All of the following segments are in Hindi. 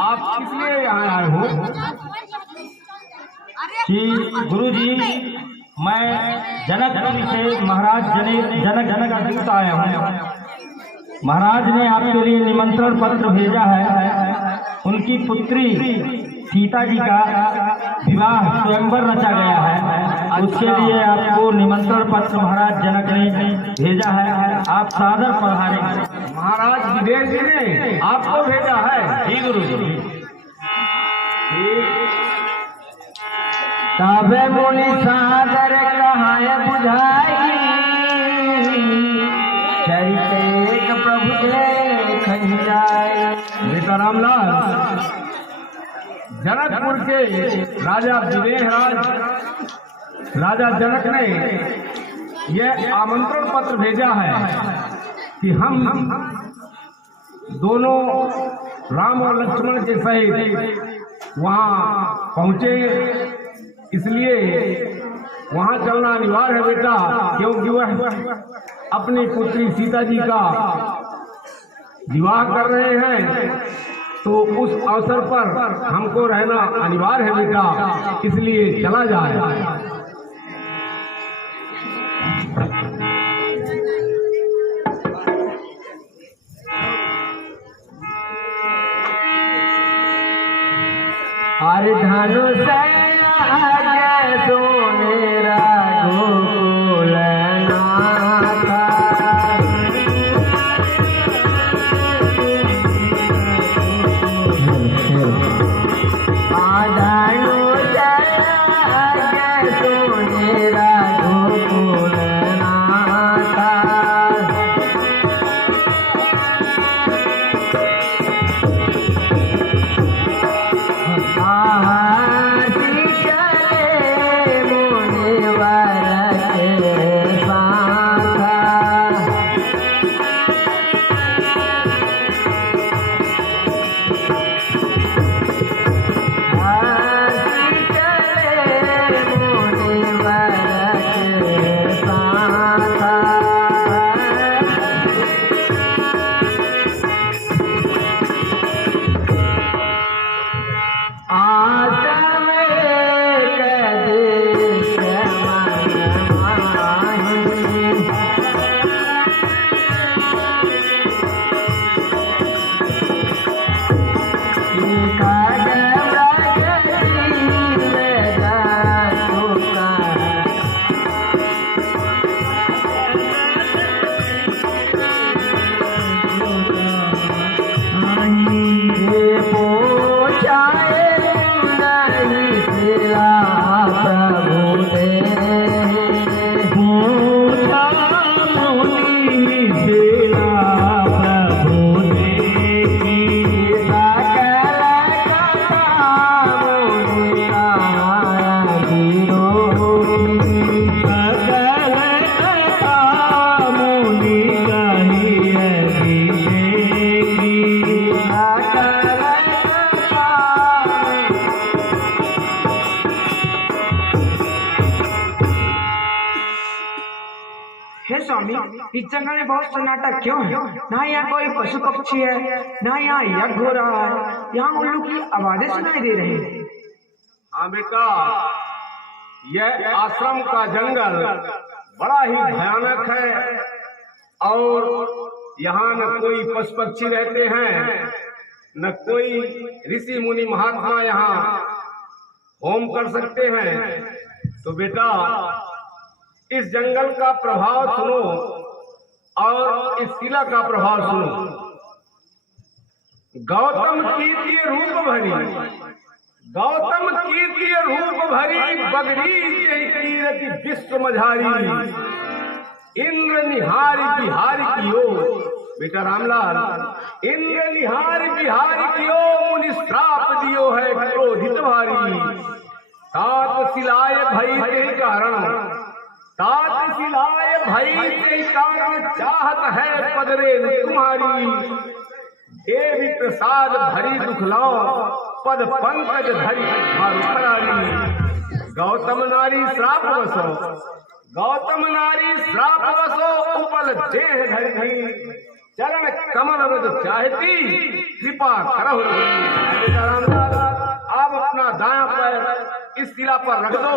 आप किस लिए यहाँ आए हो? कि गुरु जी, मैं जनकपुरी से महाराज जनक का दूत आया हूँ। महाराज ने आपके लिए निमंत्रण पत्र भेजा है। उनकी पुत्री सीता जी का विवाह स्वयंवर रचा गया है, उसके लिए आपको निमंत्रण पत्र महाराज जनक ने भेजा है। आप सादर पधारें। महाराज विदेश जी ने आपको भेजा है? जी गुरु जी। तब मुनि सादर कहाए बुझाई, चरित एक प्रभु देखहि जाय। बेटा रामलाल, जनकपुर के राजा विदेह राजा जनक ने यह आमंत्रण पत्र भेजा है कि हम दोनों राम और लक्ष्मण के सहित वहाँ पहुँचे, इसलिए वहाँ चलना अनिवार्य है बेटा, क्योंकि वह अपनी पुत्री सीता जी का विवाह कर रहे हैं। तो उस अवसर पर हमको रहना अनिवार्य है बेटा, इसलिए चला जाए। हर धनुष आगे सोनेरा गोकुल नाथा, धनुष आगे सोनेरा गोकुल नाथा। इस जंगल में बहुत सन्नाटा क्यों है? ना यहाँ कोई पशु पक्षी है, ना यहाँ यज्ञ हो रहा है, यहाँ उल्लू की आवाजें सुनाई दे रही है। हाँ बेटा, यह आश्रम का जंगल बड़ा ही भयानक है और यहाँ न कोई पशु पक्षी रहते हैं, न कोई ऋषि मुनि महात्मा यहाँ होम कर सकते हैं। तो बेटा, इस जंगल का प्रभाव सुनो और इस शिला का प्रभाव सुनो। गौतम कीर्ति रूप भरी, गौतम कीर्ति रूप भरी, बगरी कीरति विश्व मझारी, इंद्र निहारी बिहारी कियो। बेटा रामलाल, इंद्र निहारी बिहारी कियो, मुनि श्राप दियो है क्रोधित भारी। तात सिलाय भई के कारण, तात सिलाय भई के कारण, चाहत है पदरे तुम्हारी। देवी प्रसाद भरी दुख लो, पद पंकज धरी मारू करारी। गौतम नारी श्राप वसो, गौतम नारी श्राप वसो, उपल देह धरी, चरण कमल रज चाहती कृपा करहु रघुपति। रामदास आप अपना दायां पैर इस शिला पर रख दो,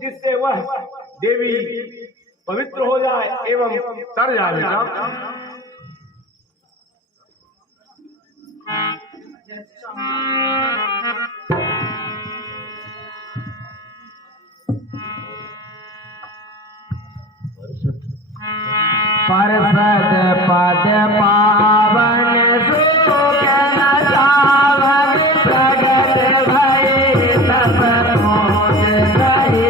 जिससे वह देवी पवित्र हो जाए एवं तर जाए। बेटा परसद पद पावन सुख न सावन प्रगट भय तप मोद दहि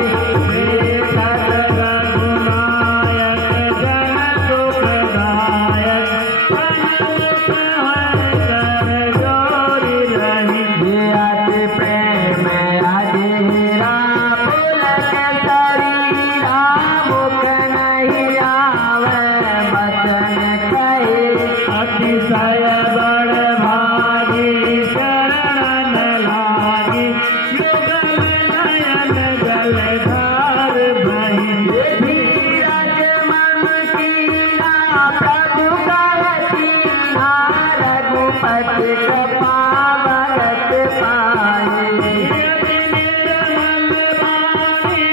बेसद रघुनायक जन सुखदायक अनंत है जोरी रही अति प्रेम अधीरा पुलक शरीरा मुख नहीं आवे अतिशय बड़ भागी शरण लागी युगल नयन जलधार बही धीरज मन कीना प्रभु कहतीना रघुपति कृपा भरत पाए निर्मल वाणी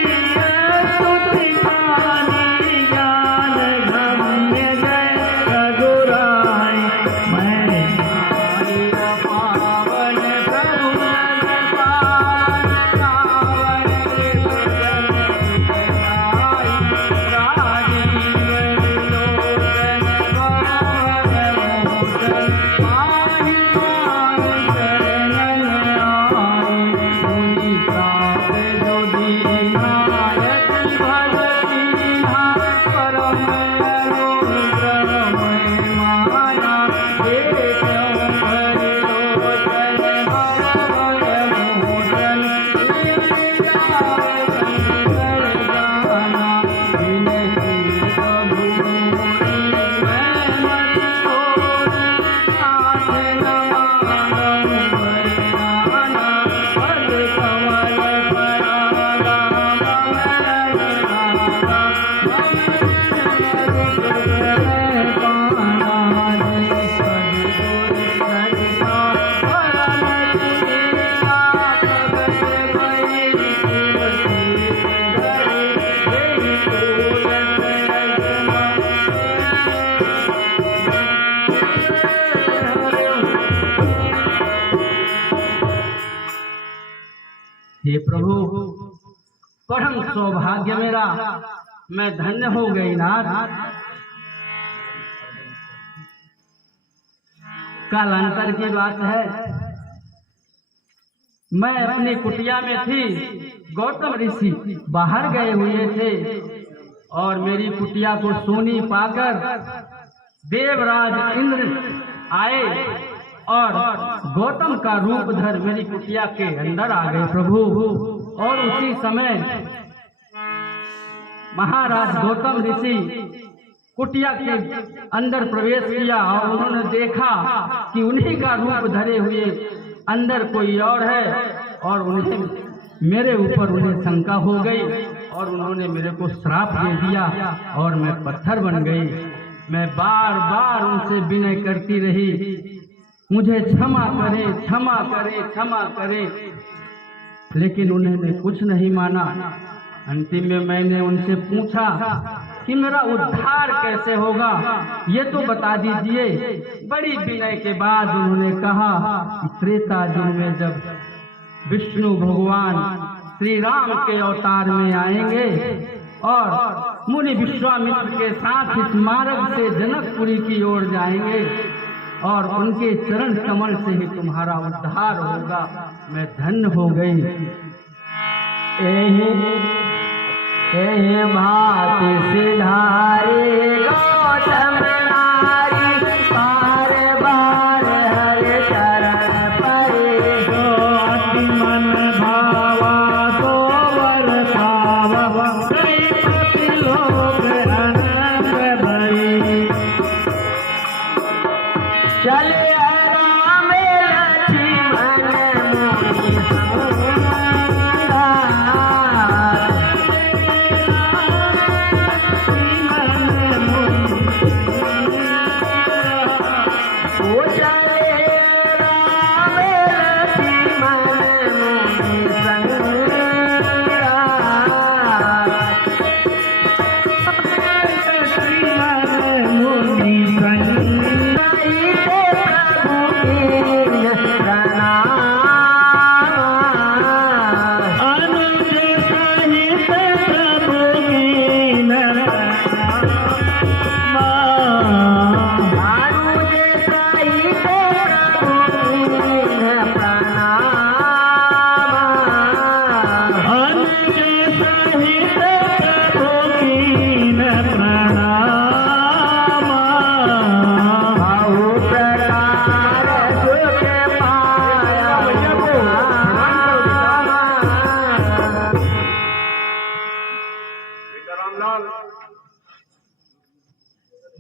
स्तुति पानी ज्ञान गम्य जय रघुराय पावन प्रभु हे प्रभु, परम सौभाग्य मेरा, मैं धन्य हो गई नाथ। कालांतर की बात है, मैं अपनी कुटिया में थी, गौतम ऋषि बाहर गए हुए थे और मेरी कुटिया को सोनी पाकर देवराज इंद्र आए और गौतम का रूप धर मेरी कुटिया के अंदर आ गए प्रभु। और उसी समय महाराज गौतम ऋषि कुटिया के अंदर प्रवेश किया और उन्होंने देखा कि उन्हीं का रूप धरे हुए अंदर कोई और है और उन्हें मेरे ऊपर उन्हें शंका हो गई और उन्होंने मेरे को श्राप दे दिया और मैं पत्थर बन गई। मैं बार बार उनसे विनय करती रही, मुझे क्षमा करें, क्षमा करें, क्षमा करें, लेकिन उन्होंने कुछ नहीं माना। अंतिम में मैंने उनसे पूछा कि मेरा उद्धार कैसे होगा, ये तो बता दीजिए। बड़ी विनय के बाद उन्होंने कहा कि त्रेता युग में जब विष्णु भगवान श्री राम के अवतार में आएंगे और मुनि विश्वामित्र के साथ इस मार्ग से जनकपुरी की ओर जाएंगे और उनके चरण कमल से ही तुम्हारा उद्धार होगा। मैं धन्य हो गई। भांति सिधारे गौतम नारी बार बार हर चरण परे गोति मन भावा तो वर पावा कई पति लोग अनंत भई चले राम लक्ष्मण मुनि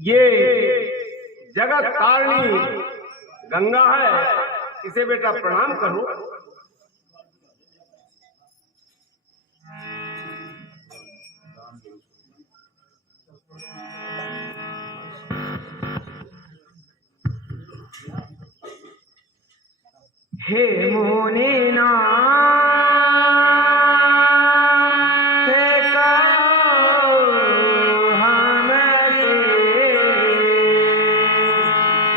ये जगत कारिणी गंगा है, इसे बेटा प्रणाम करो। हे मुनि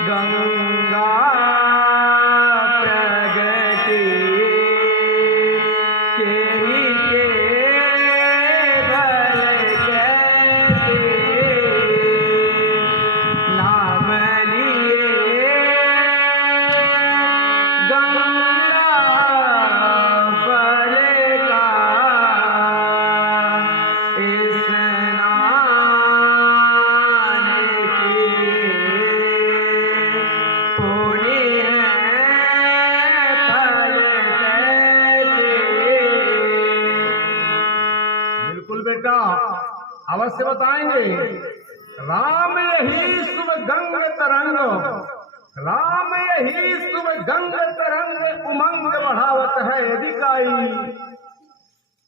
गंगा प्रगति केरी के बल कैसे नाम लिए गंगा बल का बेटा अवश्य बताएंगे। राम यही शुभ गंग तरंग, राम यही शुभ गंग तरंग उमंग बढ़ावत है अधिकाई।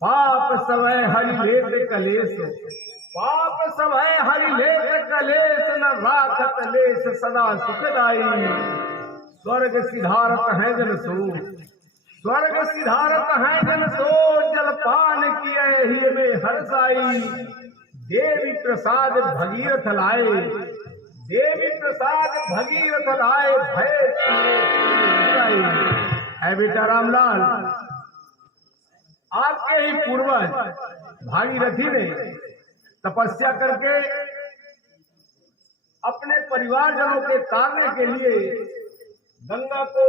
पाप सवय हरि लेत कलेश, पाप सवय हरि लेत कलेश न राखत लेश सदा सुखदाई। स्वर्ग सिधारत है जन सो, स्वर्ग सिधारत है जन सो जलपान किए ही में हर्षाई। देवी प्रसाद भगीरथ लाए, देवी प्रसाद भगीरथ लाए भय है। बेटा रामलाल, आपके ही पूर्वज भागीरथी ने तपस्या करके अपने परिवारजनों के तारने के लिए गंगा को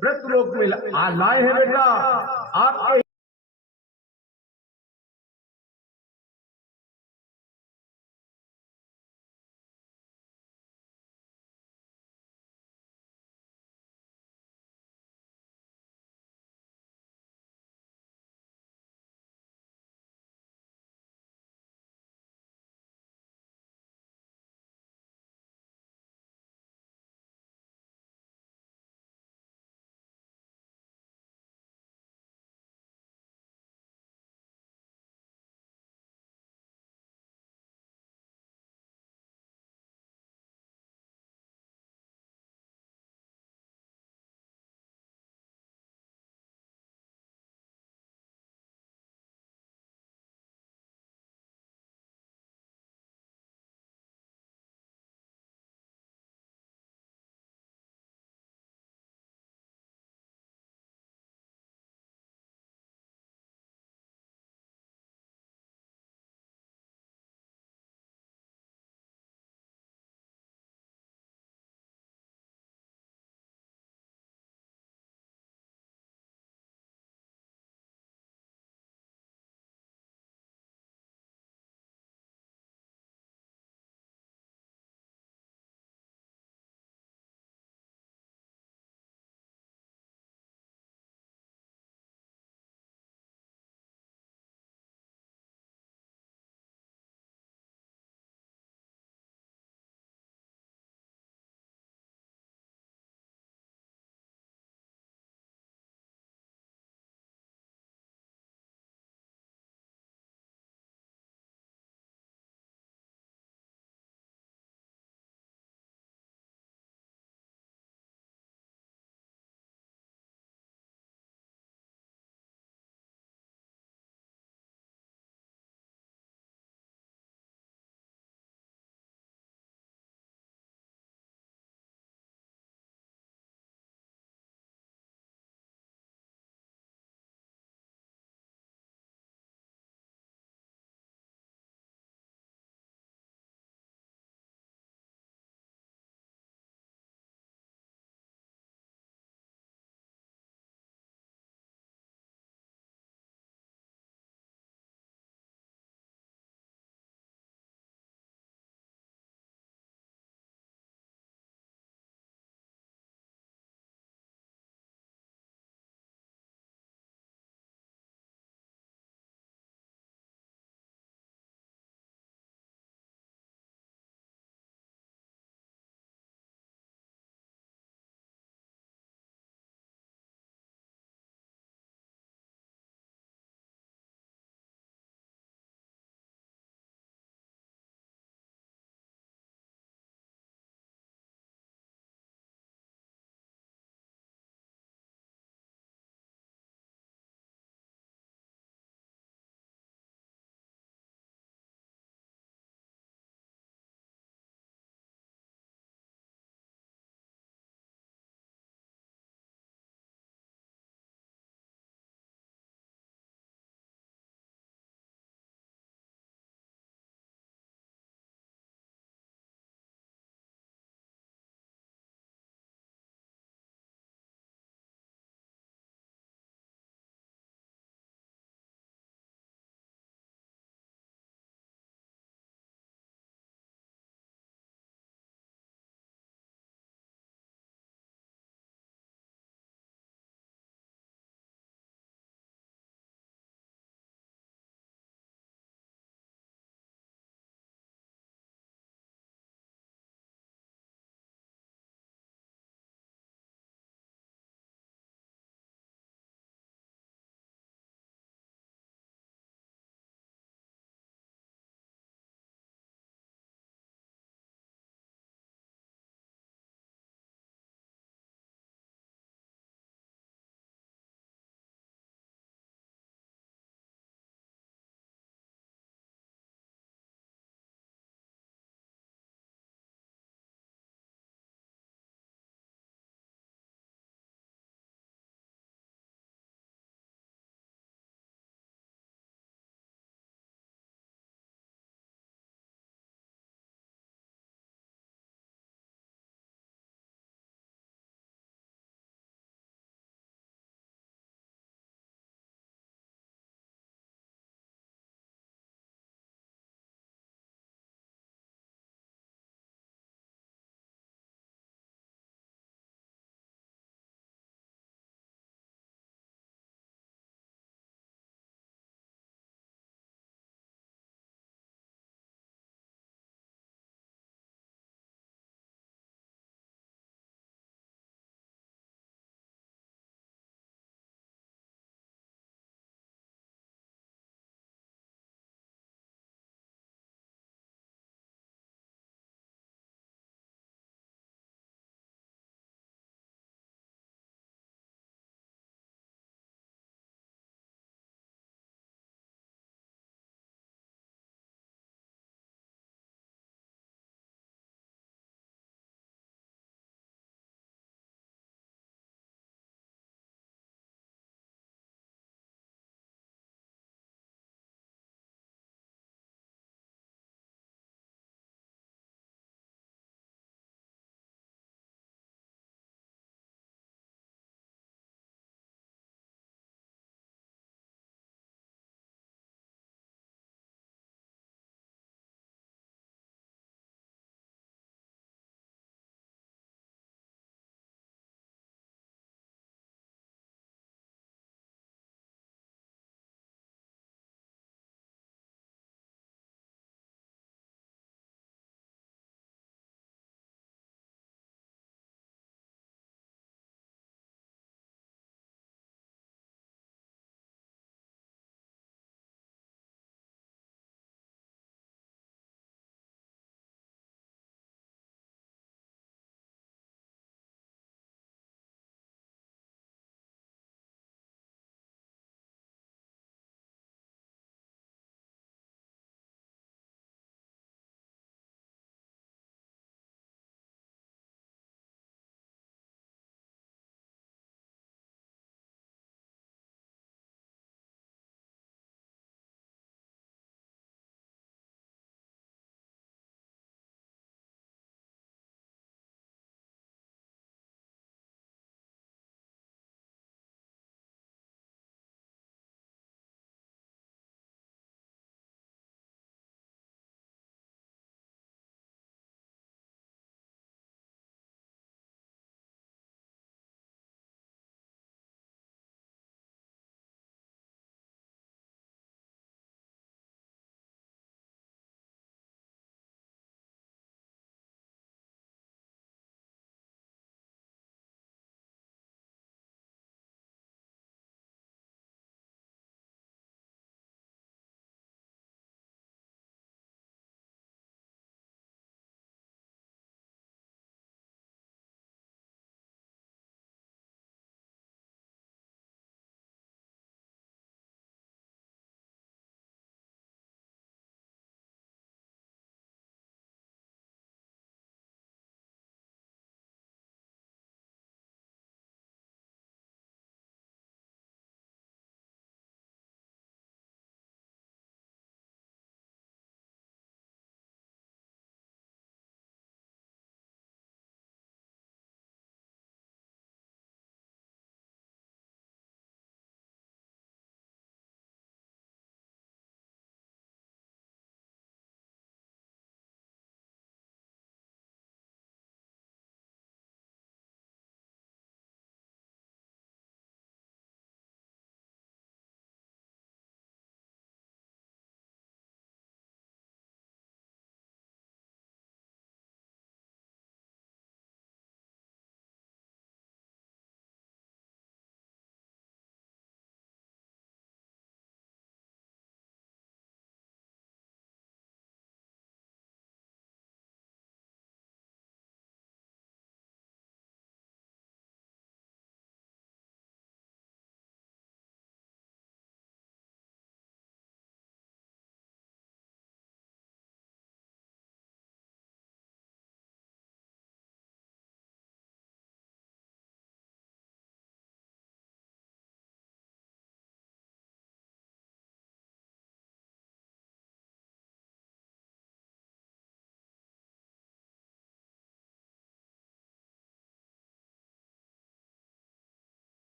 व्रत लोक में लाए हैं। बेटा आपके